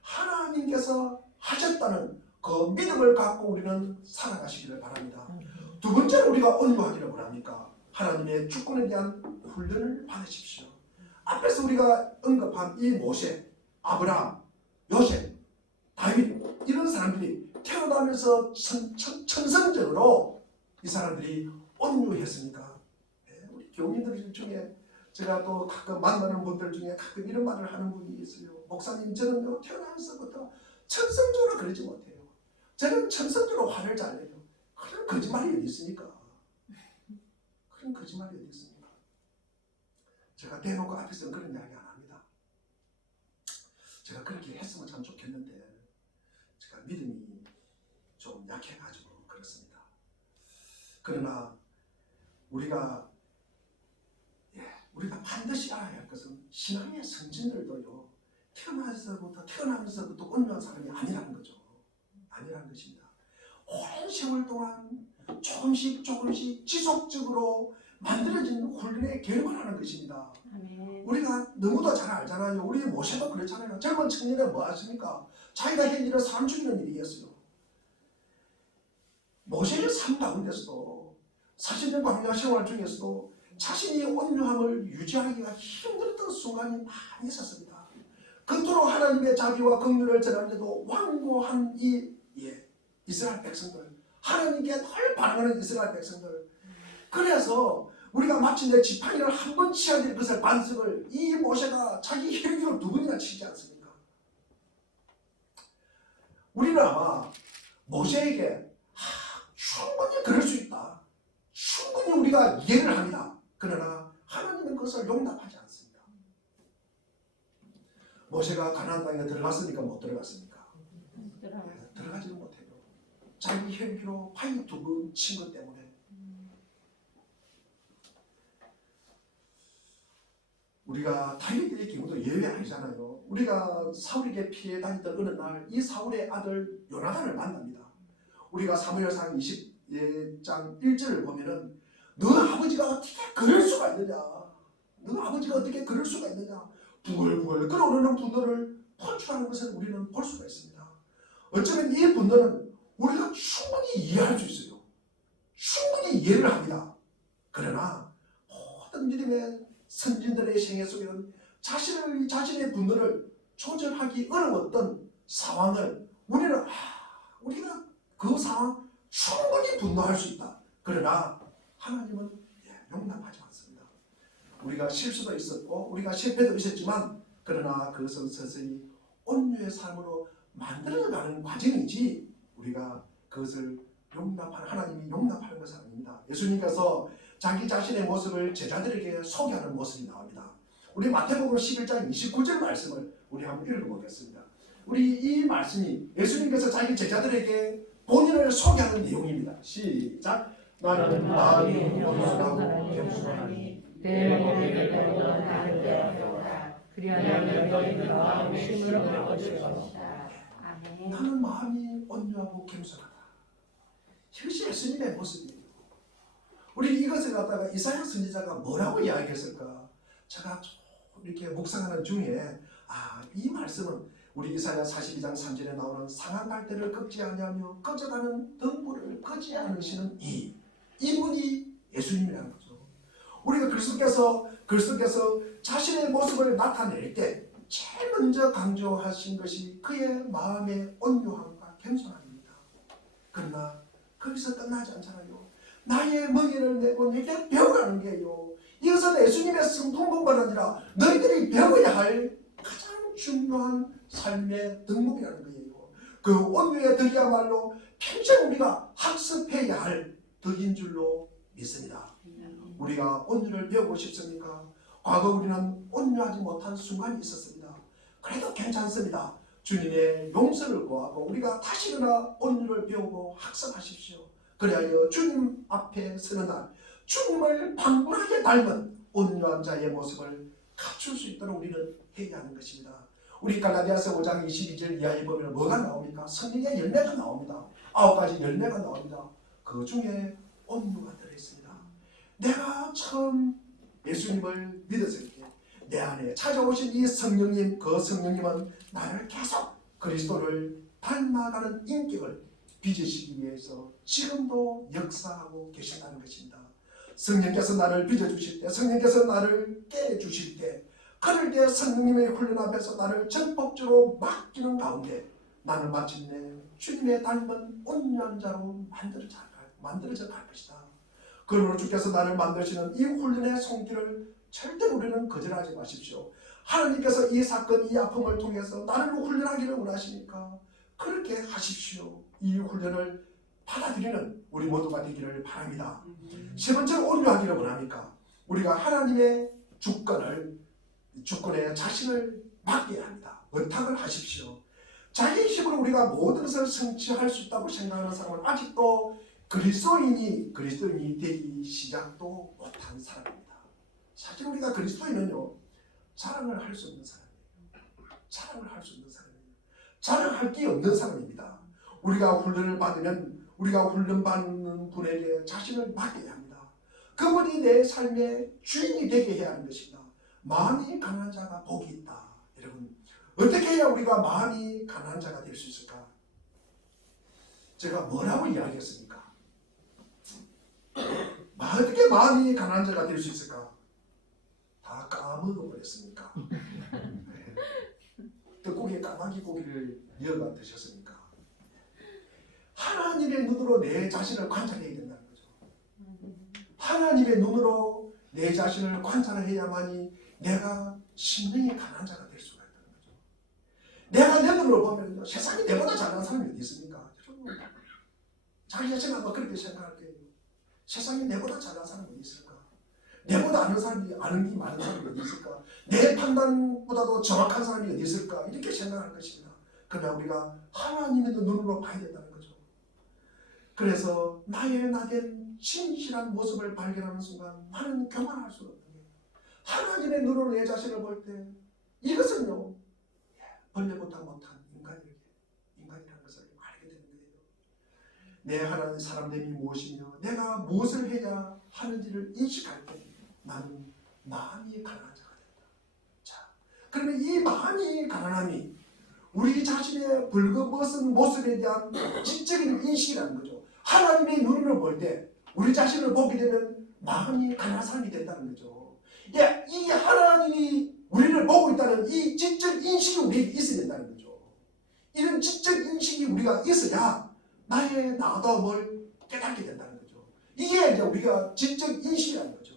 하나님께서 하셨다는 그 믿음을 갖고 우리는 살아가시기를 바랍니다. 두 번째로 우리가 온유하기를 원합니까? 하나님의 주권에 대한 훈련을 받으십시오. 앞에서 우리가 언급한 이 모세, 아브라함, 요셉, 다윗 이런 사람들이 태어나면서 천성적으로 이 사람들이 온유했습니까? 우리 교민들 중에 제가 또 가끔 만나는 분들 중에 가끔 이런 말을 하는 분이 있어요. 목사님, 저는 태어나면서부터 천성적으로 그러지 못해요. 저는 천성적으로 화를 잘 내요. 그런 거짓말이 어디 있습니까? 그런 거짓말이 어디 있습니까? 제가 대놓고 앞에서는 그런 이야기 안 합니다. 제가 그렇게 했으면 참 좋겠는데 제가 믿음이 좀 약해가지고 그렇습니다. 그러나 우리가 반드시 알아야 할 것은 신앙의 선진들도요 태어나면서부터 온유한 사람이 아니라는 거죠. 아니라는 것입니다. 오랜 세월 동안 조금씩 지속적으로 만들어진 훈련의 결과라는 것입니다. 우리가 너무도 잘 알잖아요. 우리 모세도 그렇잖아요. 젊은 청년은 뭐 하십니까? 자기가 한 일은 사람 죽이는 일이었어요. 모세의 삶 가운데서도 40년 광야 생활 중에서도 자신이 온유함을 유지하기가 힘들었던 순간이 많이 있었습니다. 그토록 하나님의 자비와 긍휼을 전하는데도 완고한 이스라엘 백성들, 하나님께 늘 반응하는 이스라엘 백성들. 그래서 우리가 마침내 지팡이를 한 번 치야 될 것을 반석을 이 모세가 자기 혈기로 2번이나 치지 않습니까? 우리는 아마 모세에게 충분히 그럴 수 있다. 충분히 우리가 이해를 합니다. 그러나 하나님은 그것을 용납하지 않습니다. 모세가 가나안 땅에 들어갔습니까? 못 들어갔습니까? 들어가지는 못해요. 자기 혈기로 파이 2번 친 것 때문에. 우리가 다윗의 경우도 예외 아니잖아요. 우리가 사울에게 피해 다니던 어느 날 이 사울의 아들 요나단을 만납니다. 우리가 사무엘상 20장 1절을 보면은 너 아버지가 어떻게 그럴 수가 있느냐? 너 아버지가 어떻게 그럴 수가 있느냐? 부글부글 끓어오르는 분노를 표출하는 것을 우리는 볼 수가 있습니다. 어쩌면 이 분노는 우리가 충분히 이해할 수 있어요. 충분히 이해를 합니다. 그러나 모든 믿음의 선진들의 생애 속에는 자신의 분노를 조절하기 어려웠던 상황을 우리가 그 상황 충분히 분노할 수 있다. 그러나 하나님은 용납하지 않습니다. 우리가 실수도 있었고 우리가 실패도 있었지만 그러나 그것은 서서히 온유의 삶으로 만들어가는 과정이지 우리가 그것을 하나님이 용납하는 것은 아닙니다. 예수님께서 자기 자신의 모습을 제자들에게 소개하는 모습이 나옵니다. 우리 마태복음 11장 29절 말씀을 우리 한번 읽어보겠습니다. 우리 이 말씀이 예수님께서 자기 제자들에게 본인을 소개하는 내용입니다. 시작. 나는 마음이 온유하고 겸손하니 내 몸에 대하여 나를 배워라. 그리하면 너희는 마음의 힘을 얻을 것이다. 아멘. 나는 마음이 온유하고 겸손하다. 이것이 예수님의 모습이에요. 우리 이것을 갖다가 이사야 선지자가 뭐라고 이야기했을까? 제가 이렇게 묵상하는 중에 이 말씀은 우리 이사야 42장 3절에 나오는 상한 갈대를 꺾지 아니하며 꺼져가는 등불을 끄지 않으시는 이분이 예수님이라는 거죠. 우리가 그리스도께서 자신의 모습을 나타낼 때 제일 먼저 강조하신 것이 그의 마음의 온유함과 겸손함입니다. 그러나 거기서 끝나지 않잖아요. 나의 멍에를 메고 내게 배우라는 게요. 이것은 예수님의 성품뿐만 아니라 너희들이 배워야 할 가장 중요한 삶의 덕목이라는 거예요. 그 온유의 덕이야말로 평생 우리가 학습해야 할 덕인 줄로 믿습니다. 우리가 온유를 배우고 싶습니까? 과거 우리는 온유하지 못한 순간이 있었습니다. 그래도 괜찮습니다. 주님의 용서를 구하고 우리가 다시거나 온유를 배우고 학습하십시오. 그리하여 주님 앞에 서는 날 주님을 방불하게 닮은 온유한 자의 모습을 갖출 수 있도록 우리는 해야 하는 것입니다. 우리 갈라디아서 5장 22절 이하에 보면 뭐가 나옵니까? 성령의 열매가 나옵니다. 9가지 열매가 나옵니다. 그 중에 온유가 들어있습니다. 내가 처음 예수님을 믿었을 때 내 안에 찾아오신 이 성령님, 그 성령님은 나를 계속 그리스도를 닮아가는 인격을 빚으시기 위해서 지금도 역사하고 계신다는 것입니다. 성령께서 나를 빚어주실 때, 성령께서 나를 깨주실 때, 그럴 때 성령님의 훈련 앞에서 나를 전폭적으로 맡기는 가운데 나는 마침내 주님의 닮은 온유한 자로 만들어져 갈 것이다. 그러므로 주께서 나를 만드시는 이 훈련의 손길을 절대 우리는 거절하지 마십시오. 하나님께서 이 사건, 이 아픔을 통해서 나를 훈련하기를 원하시니까 그렇게 하십시오. 이 훈련을 받아들이는 우리 모두가 되기를 바랍니다. 세 번째로 온유하기를 원합니까? 우리가 하나님의 주권에 자신을 맡겨야 합니다. 의탁을 하십시오. 자기 힘으로 우리가 모든 것을 성취할 수 있다고 생각하는 사람은 아직도 그리스도인이 되기 시작도 못한 사람입니다. 사실 우리가 그리스도인은요, 자랑을 할 수 없는 사람이에요. 자랑할 게 없는 사람입니다. 우리가 훈련을 받으면 우리가 훈련받는 분에게 자신을 맡겨야 합니다. 그분이 내 삶의 주인이 되게 해야 하는 것입니다. 마음이 강한 자가 복이 있다. 여러분, 어떻게 해야 우리가 마음이 강한 자가 될 수 있을까? 제가 뭐라고 이야기했습니까? 어떻게 마음이 강한 자가 될 수 있을까? 다 까먹어버렸습니까? 떡고기에 까마귀 고기를 이어가 드셨습니까? 하나님의 눈으로 내 자신을 관찰해야 된다는 거죠. 하나님의 눈으로 내 자신을 관찰해야만이 내가 심령이 강한 자가 될 수가 있다는 거죠. 내가 내 눈으로 보면 세상에 내보다 잘난 사람이 어디 있습니까? 자기 자신은 아마 그렇게 생각할 거예요. 세상에 내보다 잘난 사람이 어디 있을까? 내보다 아는 게 많은 사람이 어디 있을까? 내 판단보다도 정확한 사람이 어디 있을까? 이렇게 생각할 것입니다. 그러나 우리가 하나님의 눈으로 봐야 된다는 거죠. 그래서 나의 나된 진실한 모습을 발견하는 순간 나는 교만할 수 없는 거예요. 하나님의 눈으로 내 자신을 볼 때 이것은요, 벌레보다 못한 인간이라는 것을 알게 되는 거예요. 내 하나님 사람됨이 무엇이며 내가 무엇을 해야 하는지를 인식할 때 나는 마음이 가난한 자가 된다. 자, 그러면 이 마음이 가난함이 우리 자신의 벌거벗은 모습에 대한 지적인 인식이라는 거죠. 하나님의 눈으로 볼 때 우리 자신을 보게 되면 마음이 가난한 사람이 된다는 거죠. 이 하나님이 우리를 보고 있다는 이 지적 인식이 우리에게 있어야 된다는 거죠. 이런 지적 인식이 우리가 있어야 나의 나됨을 깨닫게 된다는 거죠. 이게 이제 우리가 지적 인식이라는 거죠.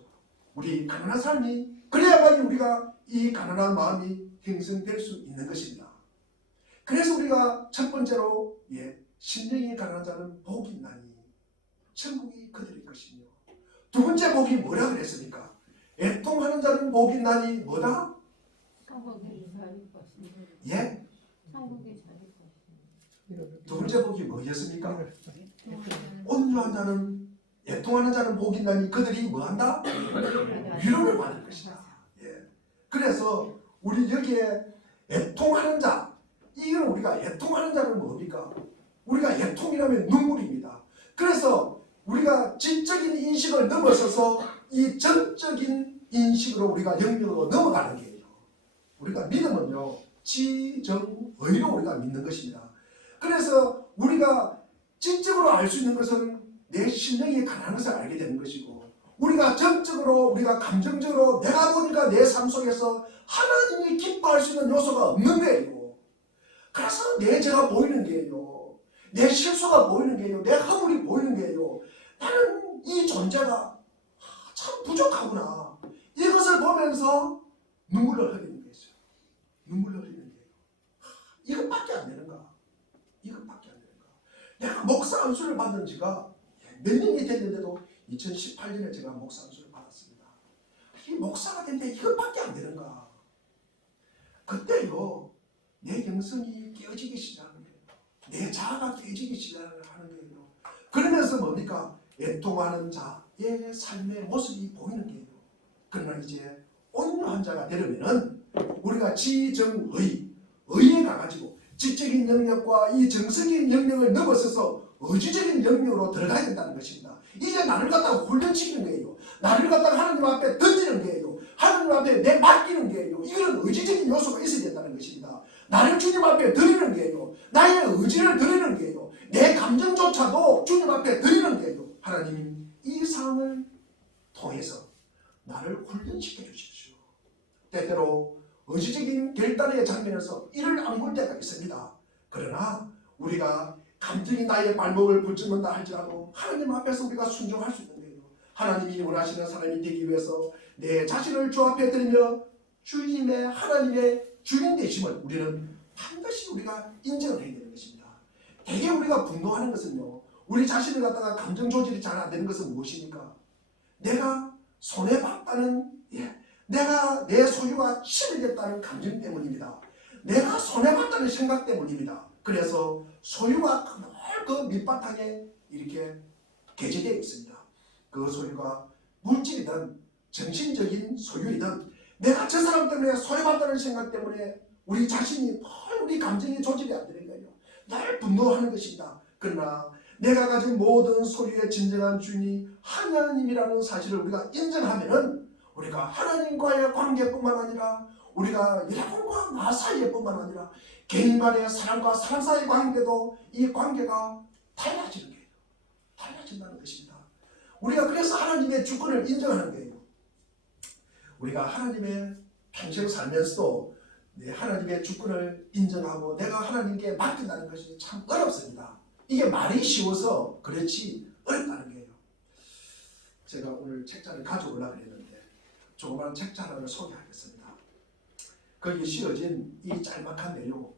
우리 가난한 삶이 그래야만 우리가 이 가난한 마음이 형성될 수 있는 것입니다. 그래서 우리가 첫 번째로 심령이 가난한 자는 복이 있나니 천국이 그들의 것이며, 두 번째 복이 뭐라 그랬습니까? 애통하는 자는 복이 있나니 뭐다? 천국이 자릴 것이며. 예? 천국이 자릴 것이며. 두 번째 복이 뭐였습니까? 온유한 자는, 애통하는 자는 복이 있나니 그들이 뭐한다? 위로를 받을 것이다. 그래서 우리 여기에 애통하는 자, 이건 우리가 애통하는 자는 뭡니까? 우리가 애통이라면 눈물입니다. 그래서 우리가 지적인 인식을 넘어서서 이 전적인 인식으로 우리가 영역으로 넘어가는 거예요. 우리가 믿음은요, 지정의로 우리가 믿는 것입니다. 그래서 우리가 지적으로 알 수 있는 것은 내 심령이 가난한 것을 알게 되는 것이고, 우리가 정적으로, 우리가 감정적으로 내가 보니까 내 삶 속에서 하나님이 기뻐할 수 있는 요소가 없는 거예요. 그래서 내 죄가 보이는 거예요. 내 실수가 보이는 거예요. 내 허물이 보이는 거예요. 나는 이 존재가 참 부족하구나. 이것을 보면서 눈물을 흘리는 거죠. 눈물을 흘리는 거예요. 이것밖에 안 되는가? 이것밖에 안 되는가? 내가 목사 안수를 받은 지가 몇 년이 됐는데도 2018년에 제가 목사 안수를 받았습니다. 이 목사가 됐는데 이것밖에 안 되는가? 그때요, 내 영성이 깨어지기 시작하는 거예요. 내 자아가 깨어지기 시작하는 거예요. 그러면서 뭡니까? 애통하는 자의 삶의 모습이 보이는 거예요. 그러나 이제 온유한 자가 되려면은 우리가 지정의, 의에 가가지고 지적인 영역과 이 정서적인 영역을 넘어서서 의지적인 영역으로 들어가야 된다는 것입니다. 이제 나를 갖다가 훈련시키는 거예요. 나를 갖다가 하나님 앞에 던지는 거예요. 하나님 앞에 내 맡기는 거예요. 이거는 의지적인 요소가 있어야 된다는 것입니다. 나를 주님 앞에 드리는 거예요. 나의 의지를 드리는 거예요. 내 감정조차도 주님 앞에 드리는 거예요. 하나님, 이 상황을 통해서 나를 훈련시켜 주십시오. 때때로 의지적인 결단의 장면에서 이를 안 볼 때가 있습니다. 그러나 우리가 감정이 나의 발목을 붙잡는다 할지라도 하나님 앞에서 우리가 순종할 수 있는 거예요. 하나님이 원하시는 사람이 되기 위해서 내 자신을 주 앞에 드리며 주님의 하나님의 주인 되심을 우리는 반드시 우리가 인정을 해야 되는 것입니다. 대개 우리가 분노하는 것은요, 우리 자신을 갖다가 감정 조절이 잘 안 되는 것은 무엇입니까? 내가 손해봤다는, 내가 내 소유가 침해됐다는 감정 때문입니다. 내가 손해봤다는 생각 때문입니다. 그래서 소유가 그 밑바탕에 이렇게 게재되어 있습니다. 그 소유가 물질이든 정신적인 소유이든 내가 저 사람 때문에 손해봤다는 생각 때문에 우리 자신이 우리 감정이 조절이 안 되는 거예요. 날 분노하는 것입니다. 그러나 내가 가진 모든 소유의 진정한 주인이 하나님이라는 사실을 우리가 인정하면은 우리가 하나님과의 관계뿐만 아니라 우리가 여러분과 나 사이에뿐만 아니라 개인 간의 사람과 사람 사이의 관계도 이 관계가 달라지는 거예요. 달라진다는 것입니다. 우리가 그래서 하나님의 주권을 인정하는 거예요. 우리가 하나님의 평생 살면서도 하나님의 주권을 인정하고 내가 하나님께 맡긴다는 것이 참 어렵습니다. 이게 말이 쉬워서 그렇지 어렵다는 거예요. 제가 오늘 책자를 가져오려고 했는데 조그마한 책자 하나를 소개하겠습니다. 거기에 씌어진 이 짤막한 내용,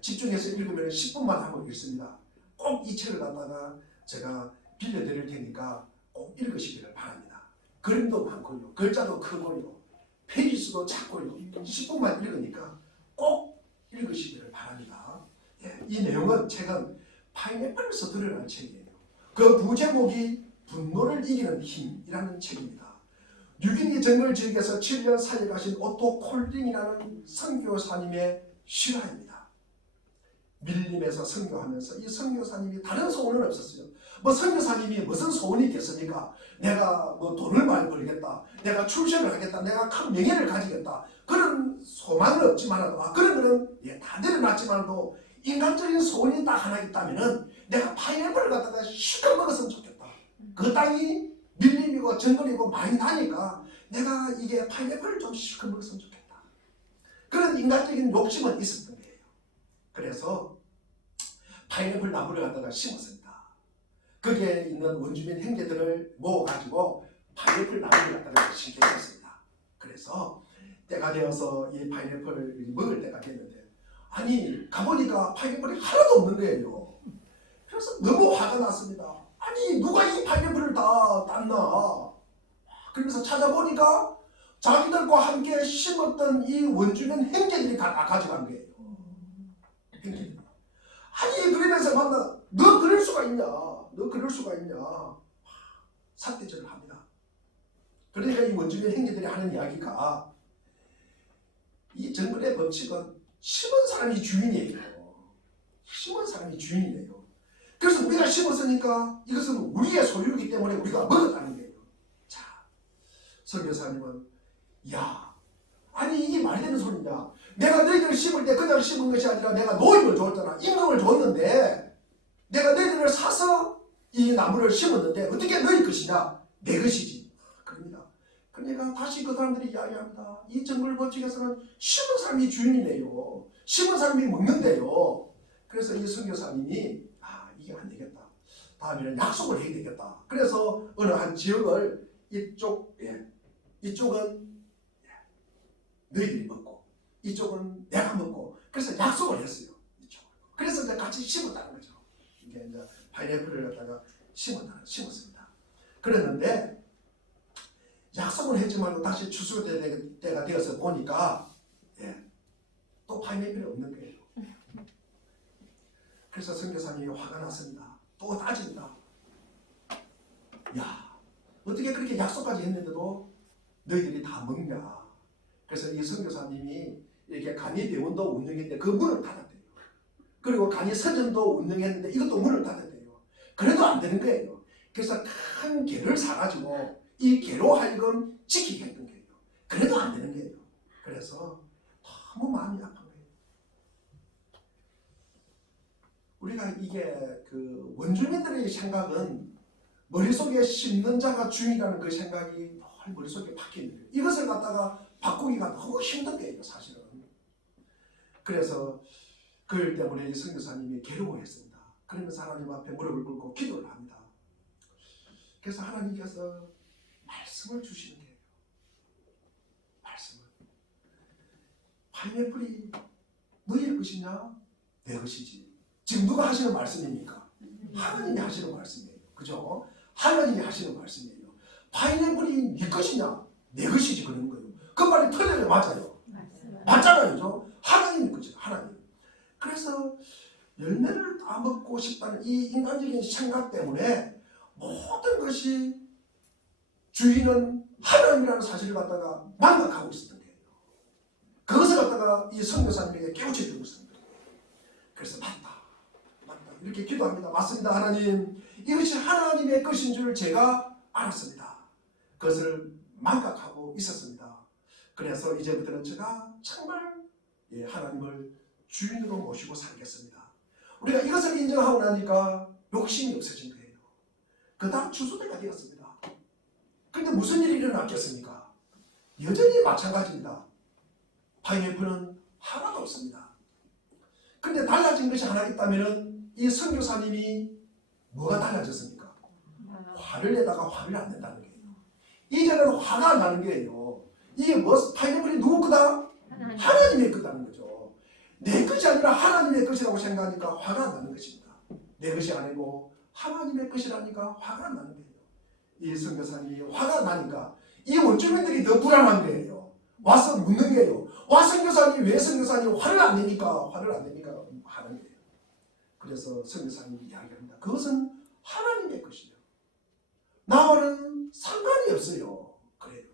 집중해서 읽으면 10분만 하고 읽습니다. 꼭 이 책을 갖다가 제가 빌려드릴 테니까 꼭 읽으시기를 바랍니다. 그림도 많고요, 글자도 크고요, 페이지 수도 작고요. 10분만 읽으니까 꼭 읽으시기를 바랍니다. 이 내용은 책은 파인애플에서 드러난 책이에요. 그 부제목이 분노를 이기는 힘이라는 책입니다. 뉴기니 정글 지역에서 7년 사역하신 오토 콜링이라는 선교사님의 실화입니다. 밀림에서 선교하면서 이 선교사님이 다른 소원은 없었어요. 선교사님이 무슨 소원이 있겠습니까? 내가 돈을 많이 벌겠다, 내가 출세를 하겠다, 내가 큰 명예를 가지겠다, 그런 소망은 없지만 그런 거는 다 내려놨지만도 인간적인 소원이 딱 하나 있다면은 내가 파인애플을 갖다가 실컷 먹었으면 좋겠다. 그 땅이 밀림이고 정글이고 많이 나니까 내가 이게 파인애플을 좀 실컷 먹었으면 좋겠다. 그런 인간적인 욕심은 있었던 거예요. 그래서 파인애플 나무를 갖다가 심었습니다. 거기에 있는 원주민 형제들을 모아가지고 파인애플 나무를 갖다가 심게 했습니다. 그래서 때가 되어서 이 파인애플을 먹을 때가 됐는데 가보니까 파인애플이 하나도 없는 거예요. 그래서 너무 화가 났습니다. 누가 이 파인애플을 다 땄나? 그러면서 찾아보니까 자기들과 함께 심었던 이 원주민 형제들이 다 가져간 거예요. 형제들. 그러면서 너 그럴 수가 있냐? 너 그럴 수가 있냐? 삿대질을 합니다. 그러니까 이 원주민 형제들이 하는 이야기가 이 정글의 법칙은 심은 사람이 주인이에요. 심은 사람이 주인이에요. 그래서 우리가 심었으니까 이것은 우리의 소유이기 때문에 우리가 먹었다는 거예요. 자, 선교사님은 이게 말이 되는 소리냐? 내가 너희들을 심을 때 그냥 심은 것이 아니라 내가 노임을 줬잖아. 임금을 줬는데 내가 너희들을 사서 이 나무를 심었는데 어떻게 너희 것이냐? 내 것이지. 그럽니다. 그러니까 다시 그 사람들이 이야기합니다. 이 정글 법칙에서는 심은 사람이 주인이네요. 심은 사람이 먹는데요. 그래서 이 선교사님이 이게 안 되겠다. 다음에는 약속을 해야 되겠다. 그래서 어느 한 지역을 이쪽은 너희들이 먹고 이쪽은 내가 먹고 그래서 약속을 했어요. 그래서 이제 같이 심었다는 거죠. 이게 이제 파인애플을 갖다가 심었습니다. 그랬는데 약속을 했지만 다시 추수 때가 되어서 보니까 또 파인애플이 없는 거예요. 그래서 선교사님이 화가 났습니다. 또 따집니다. 야, 어떻게 그렇게 약속까지 했는데도 너희들이 다 먹냐? 그래서 이 선교사님이 이렇게 간이 대원도 운영했는데 그 문을 닫았대요. 그리고 간이 서전도 운영했는데 이것도 문을 닫았대요. 그래도 안 되는 거예요. 그래서 큰 개를 사가지고 이 개로 하여금 지키게 했던 거예요. 그래도 안 되는 거예요. 그래서 너무 마음이 아픈 거예요. 우리가 이게 그 원주민들의 생각은 머릿속에 심는 자가 주인이라는 그 생각이 늘 머릿속에 박혀있는 거예요. 이것을 갖다가 바꾸기가 너무 힘든 거예요, 사실은. 그래서 그일 때문에 이 선교사님이 괴로워했습니다. 그러면서 하나님 앞에 무릎을 꿇고 기도를 합니다. 그래서 하나님께서 말씀을 주시는 거예요. 말씀을. 파인애플이 너희의 것이냐? 내 것이지. 지금 누가 하시는 말씀입니까? 하나님이 하시는 말씀이에요. 그죠? 하나님이 하시는 말씀이에요. 파인애플이 네 것이냐? 내 것이지 그러는 거예요. 그 말이 틀려요? 맞아요? 맞잖아요. 그죠? 하나님이 거죠. 하나님. 그래서 열매를 따먹고 싶다는 이 인간적인 생각 때문에 모든 것이 주인은 하나님이라는 사실을 갖다가 망각하고 있었던 거예요. 그것을 갖다가 이 선교사님에게 깨우쳐 주고 있었던 거예요. 그래서 맞다. 이렇게 기도합니다. 맞습니다. 하나님. 이것이 하나님의 것인 줄 제가 알았습니다. 그것을 망각하고 있었습니다. 그래서 이제부터는 제가 정말 하나님을 주인으로 모시고 살겠습니다. 우리가 이것을 인정하고 나니까 욕심이 없어진 거예요. 그 다음 추수때가 되었습니다. 그런데 무슨 일이 일어났겠습니까? 여전히 마찬가지입니다. 파인애플은 하나도 없습니다. 그런데 달라진 것이 하나 있다면 이 선교사님이 뭐가 달라졌습니까? 화를 내다가 화를 안 낸다는 거예요. 이제는 화가 안 나는 거예요. 이게 뭐 파인애플이 누구 거다? 하나님의 거다는 거죠. 내 것이 아니라 하나님의 것이라고 생각하니까 화가 안 나는 것입니다. 내 것이 아니고 하나님의 것이라니까 화가 안 나는 거예요. 이 선교사님이 화가 나니까 이 원주민들이 더 불안한 거예요. 와서 묻는 거예요. 와 선교사님 왜 선교사님 화를 안 내니까 하는 거예요. 그래서 선교사님이 이야기합니다. 그것은 하나님의 것이에요. 나와는 상관이 없어요. 그래요.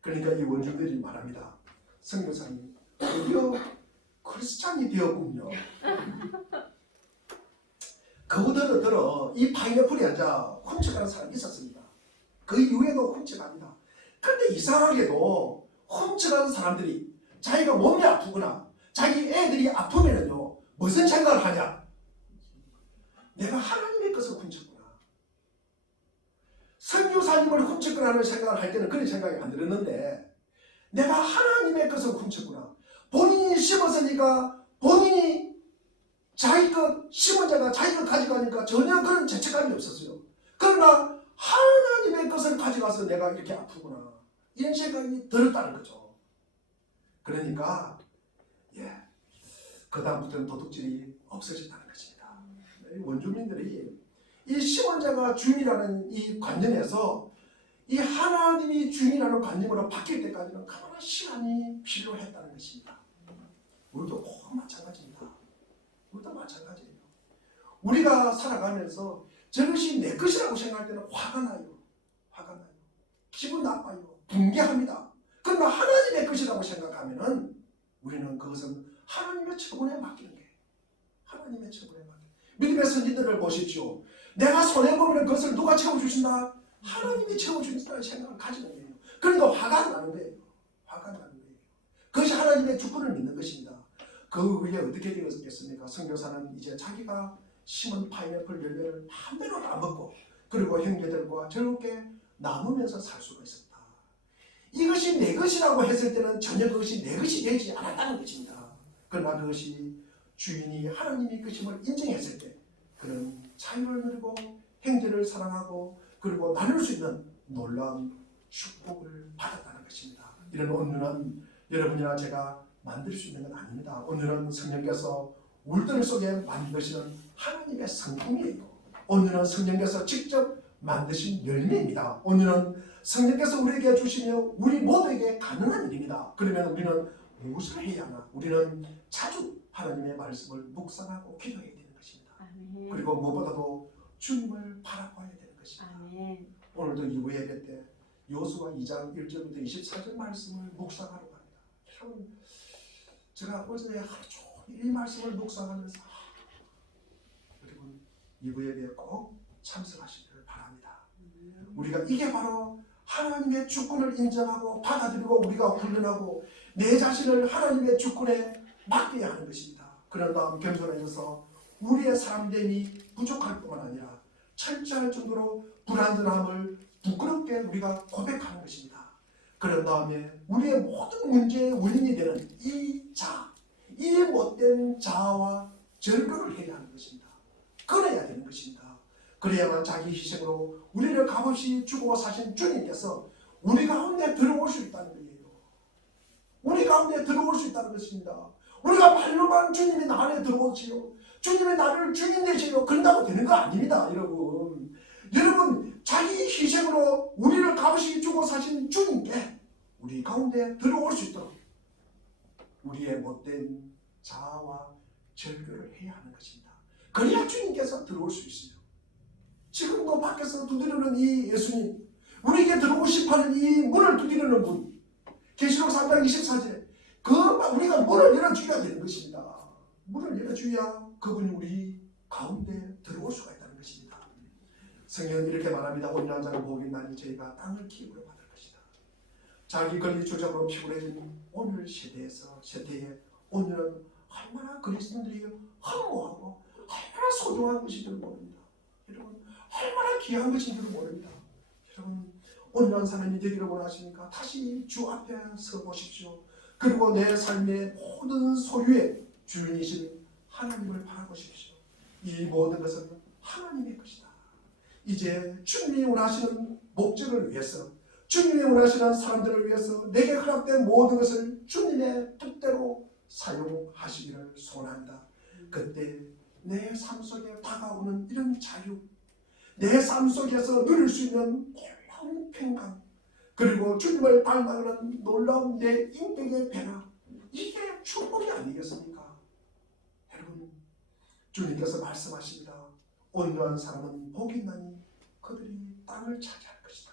그러니까 이 원주민들이 말합니다. 선교사님 드디어 크리스찬이 되었군요. 그거들을 들어 이 파인애플이 앉아 훔쳐가는 사람이 있었습니다. 그 이후에도 훔쳐갑니다. 그런데 이상하게도 훔쳐가는 사람들이 자기가 몸이 아프거나 자기 애들이 아프면은요 무슨 생각을 하냐? 내가 하나님의 것을 훔쳤구나. 선교사님을 훔쳤구나 하는 생각을 할 때는 그런 생각이 안 들었는데 내가 하나님의 것을 훔쳤구나. 본인이 심었으니까 본인이 자기 것 심은 자가 자기 것 가져가니까 전혀 그런 죄책감이 없었어요. 그러나 하나님의 것을 가져가서 내가 이렇게 아프구나. 이런 생각이 들었다는 거죠. 그러니까 그 다음부터는 도둑질이 없어졌다는 것입니다. 원주민들이 이 심은 자가 주인이라는 이 관념에서 이 하나님이 주인이라는 관념으로 바뀔 때까지는 가만한 시간이 필요했다는 것입니다. 우리도 꼭 마찬가지입니다. 우리도 마찬가지예요. 우리가 살아가면서 저것이 내 것이라고 생각할 때는 화가 나요. 기분 나빠요. 붕괴합니다. 그러나 하나님의 것이라고 생각하면은 우리는 그것은 하나님의 처분에 맡기는 거예요. 하나님의 처분에 맡기는 거예요. 믿음의 선지들을 보십시오. 내가 손해보면 그것을 누가 채워주신다? 하나님이 채워주신다는 생각을 가지는 거예요. 그러니까 화가 안 나는 거예요. 화가 안 나는 거예요. 그것이 하나님의 주권을 믿는 것입니다. 그 위에 어떻게 되었겠습니까? 선교사는 이제 자기가 심은 파인애플 열매를 마음대로 다 먹고 그리고 형제들과 즐겁게 나누면서 살 수가 있었다. 이것이 내 것이라고 했을 때는 전혀 그것이 내 것이 되지 않았다는 것입니다. 그러나 그것이 주인이 하나님의 것임을 인정했을 때 그는 자유를 누리고 형제를 사랑하고 그리고 나눌 수 있는 놀라운 축복을 받았다는 것입니다. 이런 온유는 여러분이나 제가 만들 수 있는 건 아닙니다. 온유는 성령께서 울들 속에 만드시는 하나님의 성품이에요. 온유는 성령께서 직접 만드신 열매입니다. 온유는 성령께서 우리에게 주시며 우리 모두에게 가능한 일입니다. 그러면 우리는 무엇을 해야 하나? 우리는 자주 하나님의 말씀을 묵상하고 기도해야 되는 것입니다. 아멘. 그리고 무엇보다도 주님을 바라봐야 되는 것입니다. 아멘. 오늘도 2부 예배 때 여호수아 2장 1절부터 24절 말씀을 묵상하러 갑니다. 여러분, 제가 어제 하루 종일 이 말씀을 묵상하면서 여러분 2부 예배에 꼭 참석하시기를 바랍니다. 우리가 이게 바로 하나님의 주권을 인정하고 받아들이고 우리가 훈련하고 내 자신을 하나님의 주권에 맡겨야 하는 것입니다. 그런 다음 겸손해져서 우리의 사람됨이 부족할 뿐만 아니라 철저할 정도로 불완전함을 부끄럽게 우리가 고백하는 것입니다. 그런 다음에 우리의 모든 문제의 원인이 되는 이 못된 자아와 절거를 해야 하는 것입니다. 끊어야 되는 것입니다. 그래야만 자기 희생으로 우리를 값없이 주고 사신 주님께서 우리 가운데 들어올 수 있다는 거예요. 우리 가운데 들어올 수 있다는 것입니다. 우리가 말로만 주님이 나 안에 들어오지요. 주님이 나를 주님 되시요. 그런다고 되는 거 아닙니다. 여러분 자기 희생으로 우리를 값없이 주고 사신 주님께 우리 가운데 들어올 수 있도록 우리의 못된 자아와 절교를 해야 하는 것입니다. 그래야 주님께서 들어올 수 있어요. 지금도 밖에서 두드리는 이 예수님, 우리에게 들어오고 싶어하는 이 문을 두드리는 분, 계시록 3장 24절에 우리가 문을 열어줘야 되는 것입니다. 문을 열어줘야 그분이 우리 가운데 들어올 수가 있다는 것입니다. 성경은 이렇게 말합니다. 온유한 자는 복이 있나니 저희가 땅을 기업으로 받을 것이다. 자기 권리 주장으로 피곤해진 오늘 세대에 온유는 얼마나 그리스도인들이 허무하고 얼마나 소중한 것인지를 모릅니다. 여러분 얼마나 귀한 것인지를 모릅니다. 여러분 온유한 사람이 되기를 원하십니까? 다시 주 앞에 서 보십시오. 그리고 내 삶의 모든 소유의 주인이신 하나님을 바라보십시오. 이 모든 것은 하나님의 것이다. 이제 주님이 원하시는 목적을 위해서 주님이 원하시는 사람들을 위해서 내게 허락된 모든 것을 주님의 뜻대로 사용하시기를 소원한다. 그때 내 삶 속에 다가오는 이런 자유, 내 삶 속에서 누릴 수 있는 놀라운 평강, 그리고 주님을 닮아가는 놀라운 내 인격의 변화, 이게 축복이 아니겠습니까? 여러분 주님께서 말씀하십니다. 온유한 사람은 복이 있나니 그들이 땅을 차지할 것이다.